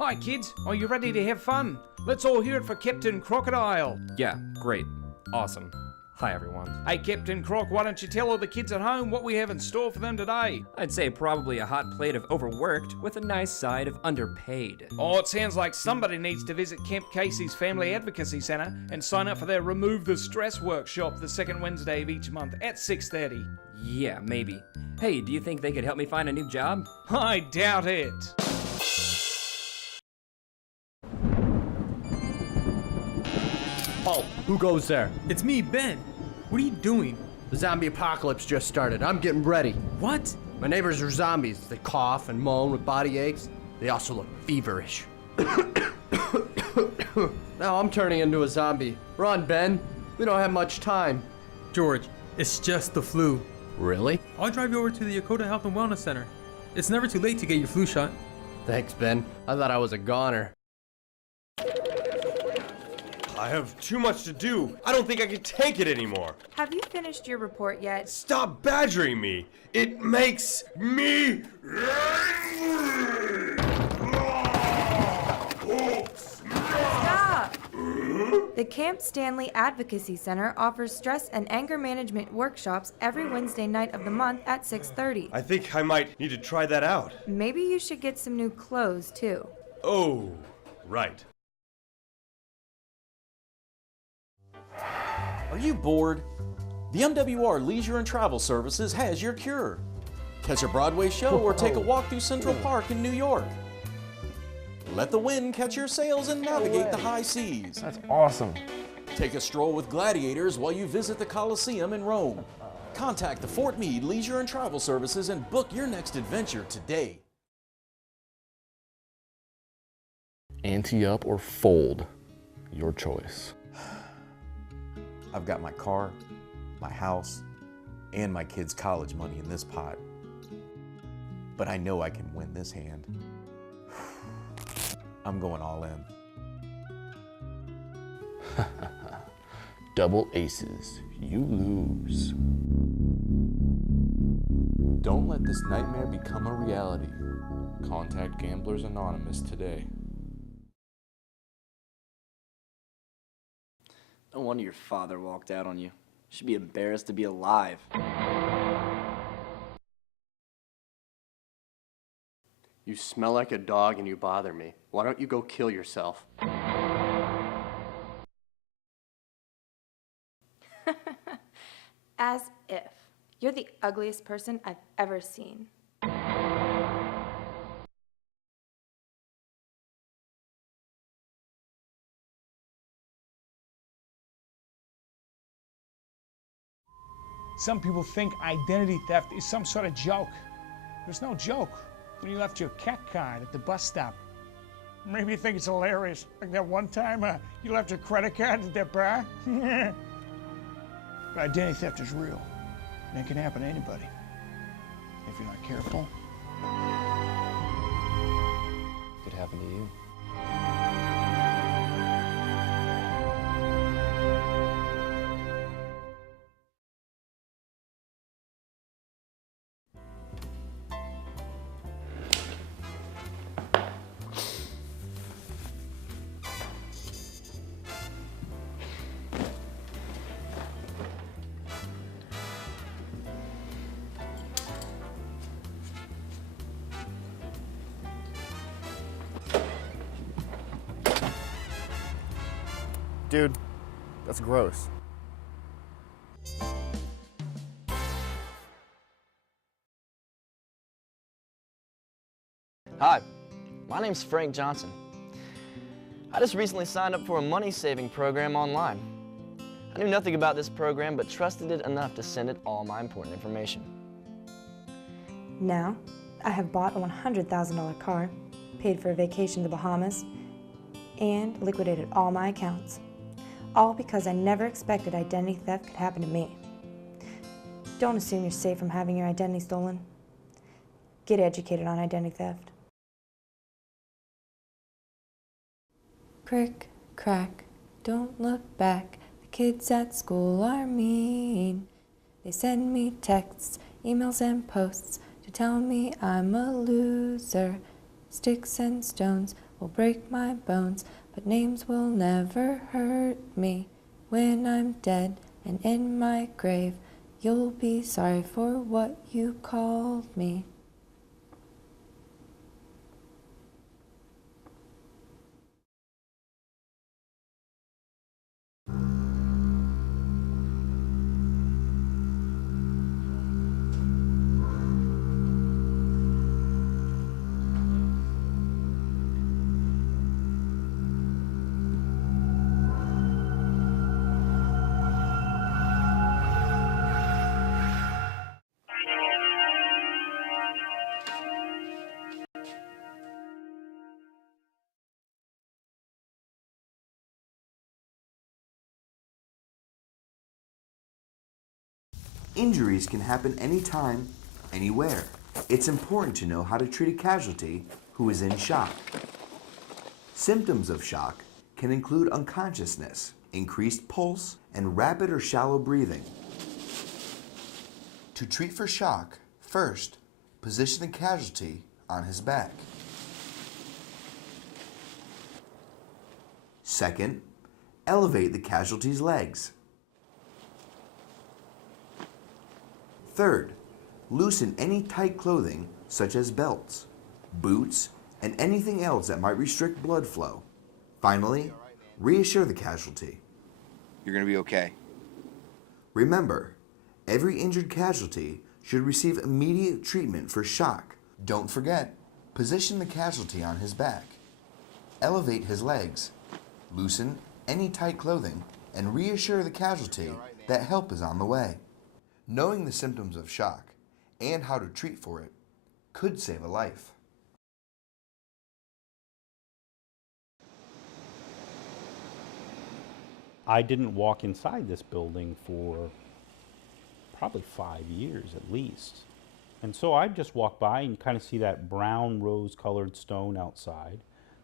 Hi kids, are you ready to have fun? Let's all hear it for Captain Crocodile. Yeah, great. Awesome. Hi, everyone. Hey Captain Croc, why don't you tell all the kids at home what we have in store for them today? I'd say probably a hot plate of overworked with a nice side of underpaid. Oh, it sounds like somebody needs to visit Camp Casey's Family Advocacy Center and sign up for their Remove the Stress workshop the second Wednesday of each month at 6:30. Yeah, maybe. Hey, do you think they could help me find a new job? I doubt it. Oh, who goes there? It's me, Ben. What are you doing? The zombie apocalypse just started. I'm getting ready. What? My neighbors are zombies. They cough and moan with body aches. They also look feverish. Now I'm turning into a zombie. Run, Ben. We don't have much time. George, it's just the flu. Really? I'll drive you over to the Dakota Health and Wellness Center. It's never too late to get your flu shot. Thanks, Ben. I thought I was a goner. I have too much to do. I don't think I can take it anymore. Have you finished your report yet? Stop badgering me. It makes me angry. Stop! The Camp Stanley Advocacy Center offers stress and anger management workshops every Wednesday night of the month at 6:30. I think I might need to try that out. Maybe you should get some new clothes, too. Oh, right. Are you bored? The MWR Leisure and Travel Services has your cure. Catch a Broadway show or take a walk through Central Park in New York. Let the wind catch your sails and navigate the high seas. That's awesome. Take a stroll with gladiators while you visit the Colosseum in Rome. Contact the Fort Meade Leisure and Travel Services and book your next adventure today. Ante up or fold, your choice. I've got my car, my house, and my kids' college money in this pot. But I know I can win this hand. I'm going all in. Double aces, you lose. Don't let this nightmare become a reality. Contact Gamblers Anonymous today. No wonder your father walked out on you. You should be embarrassed to be alive. You smell like a dog and you bother me. Why don't you go kill yourself? As if. You're the ugliest person I've ever seen. Some people think identity theft is some sort of joke. There's no joke when you left your cat card at the bus stop. Maybe you think it's hilarious, like that one time you left your credit card at that bar. But identity theft is real, and it can happen to anybody if you're not careful. Could happen to you. Dude, that's gross. Hi, my name's Frank Johnson. I just recently signed up for a money-saving program online. I knew nothing about this program, but trusted it enough to send it all my important information. Now, I have bought a $100,000 car, paid for a vacation to the Bahamas, and liquidated all my accounts. All because I never expected identity theft could happen to me. Don't assume you're safe from having your identity stolen. Get educated on identity theft. Crick, crack, don't look back. The kids at school are mean. They send me texts, emails, and posts to tell me I'm a loser. Sticks and stones will break my bones, but names will never hurt me. When I'm dead and in my grave, you'll be sorry for what you called me. Injuries can happen anytime, anywhere. It's important to know how to treat a casualty who is in shock. Symptoms of shock can include unconsciousness, increased pulse, and rapid or shallow breathing. To treat for shock, first, position the casualty on his back. Second, elevate the casualty's legs. Third, loosen any tight clothing such as belts, boots, and anything else that might restrict blood flow. Finally, reassure the casualty. You're gonna be okay. Remember, every injured casualty should receive immediate treatment for shock. Don't forget, position the casualty on his back. Elevate his legs, loosen any tight clothing, and reassure the casualty that help is on the way. Knowing the symptoms of shock and how to treat for it could save a life. I didn't walk inside this building for probably 5 years at least. And so I just walk by and kind of see that brown rose-colored stone outside.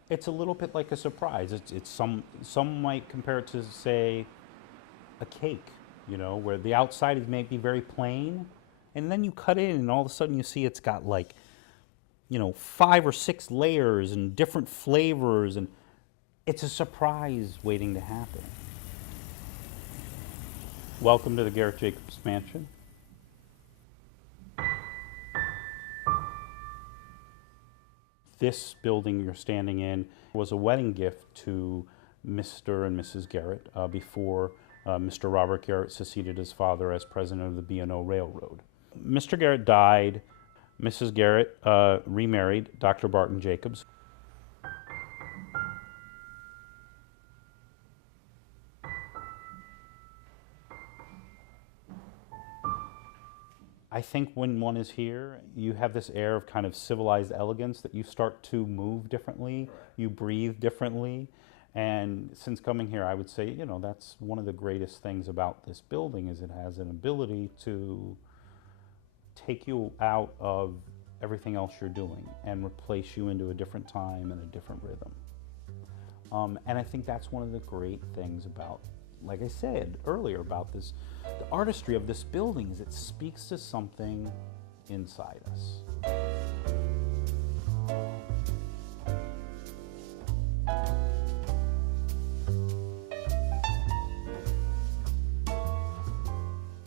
It's a little bit like a surprise. It's some might compare it to, say, a cake, you know, where the outside is maybe very plain, and then you cut in and all of a sudden you see it's got like, you know, 5 or 6 layers and different flavors, and it's a surprise waiting to happen. Welcome to the Garrett Jacobs Mansion. This building you're standing in was a wedding gift to Mr. and Mrs. Garrett before Mr. Robert Garrett succeeded his father as president of the B&O Railroad. Mr. Garrett died. Mrs. Garrett remarried Dr. Barton Jacobs. I think when one is here, you have this air of kind of civilized elegance that you start to move differently, you breathe differently. And since coming here, I would say, you know, that's one of the greatest things about this building is it has an ability to take you out of everything else you're doing and replace you into a different time and a different rhythm. And I think that's one of the great things about, like I said earlier about this, the artistry of this building is it speaks to something inside us.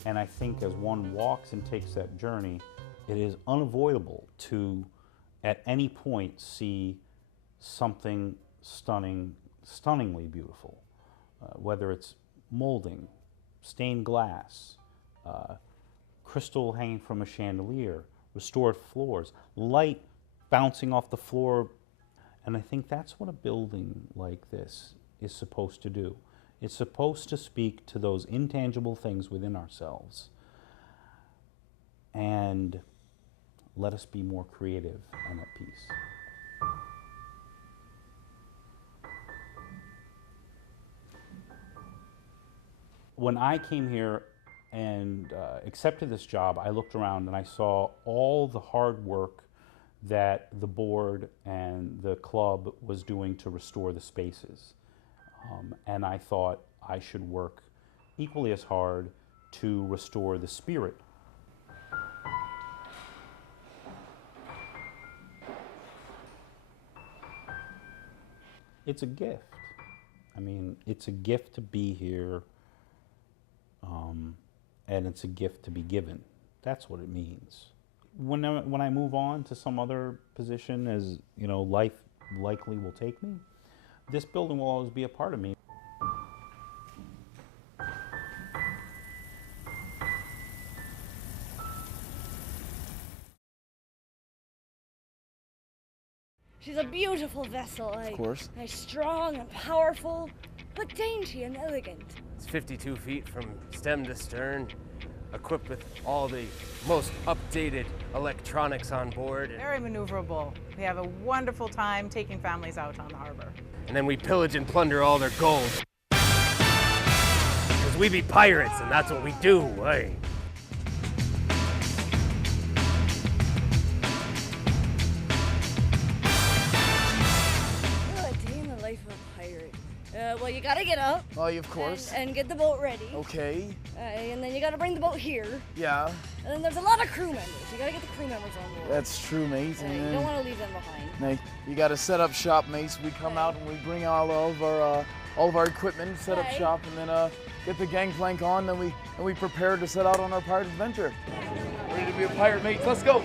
And I think as one walks and takes that journey, it is unavoidable to, at any point, see something stunningly beautiful, whether it's molding, stained glass, crystal hanging from a chandelier, restored floors, light bouncing off the floor. And I think that's what a building like this is supposed to do. It's supposed to speak to those intangible things within ourselves and let us be more creative and at peace. When I came here and accepted this job, I looked around and I saw all the hard work that the board and the club was doing to restore the spaces. And I thought I should work equally as hard to restore the spirit. It's a gift. I mean, it's a gift to be here, and it's a gift to be given. That's what it means. When I move on to some other position, as you know, life likely will take me, this building will always be a part of me. She's a beautiful vessel, Of course. strong and powerful, but dainty and elegant. It's 52 feet from stem to stern, equipped with all the most updated electronics on board. Very maneuverable. We have a wonderful time taking families out on the harbor. And then we pillage and plunder all their gold. Because we be pirates, and that's what we do, eh? Well, you gotta get up. Oh, of course. And get the boat ready. Okay. And then you gotta bring the boat here. Yeah. And then there's a lot of crew members. You gotta get the crew members on board. That's true, mate. You don't want to leave them behind. Mate, you got to set up shop, mates. We come out and we bring all of our equipment, set up shop, and then get the gangplank on. Then we prepare to set out on our pirate adventure. Ready to be a pirate, mates? Let's go.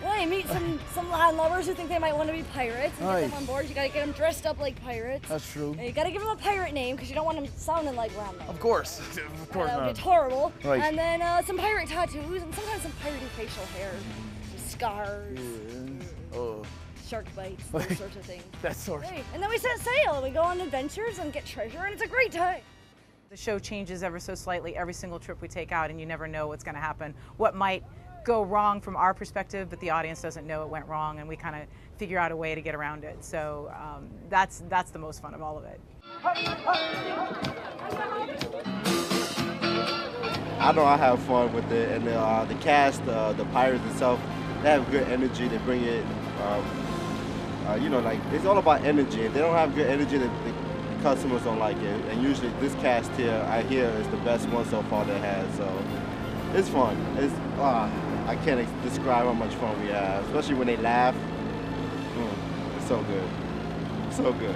Yeah, you meet some landlubbers who think they might want to be pirates and get them on board. You gotta get them dressed up like pirates. That's true. And you gotta give them a pirate name because you don't want them sounding like landlubbers. Of course. Of course That not. would be horrible. Right. And then some pirate tattoos and sometimes some piratey facial hair, scars, Oh. shark bites, those sorts of things. That sort. Right. And then we set sail and we go on adventures and get treasure, and it's a great time. The show changes ever so slightly every single trip we take out, and you never know what's going to happen. What might go wrong from our perspective, but the audience doesn't know it went wrong, and we kind of figure out a way to get around it. So that's the most fun of all of it. I know I have fun with it, and the cast, the pirates itself, they have good energy. They bring it, like it's all about energy. If they don't have good energy, the customers don't like it. And usually this cast here, I hear, is the best one so far they had. So it's fun. It's I can't describe how much fun we have, especially when they laugh. It's so good. So good.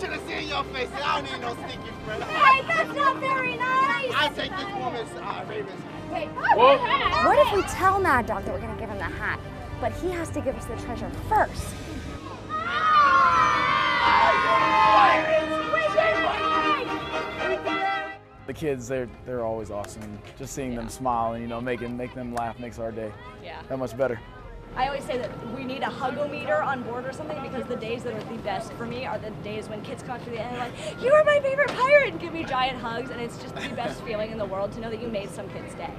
Should have seen your face. I don't need no stinky friend. Hey, that's not very nice. I take this woman's Ravens. Wait, what if we tell Mad Dog that we're gonna give him the hat, but he has to give us the treasure first? The kids, they're always awesome. Just seeing them smile and make them laugh makes our day that much better. I always say that we need a hug-o-meter on board or something, because the days that are the best for me are the days when kids come up to the end and like, you are my favorite pirate, and give me giant hugs, and it's just the best feeling in the world to know that you made some kid's day.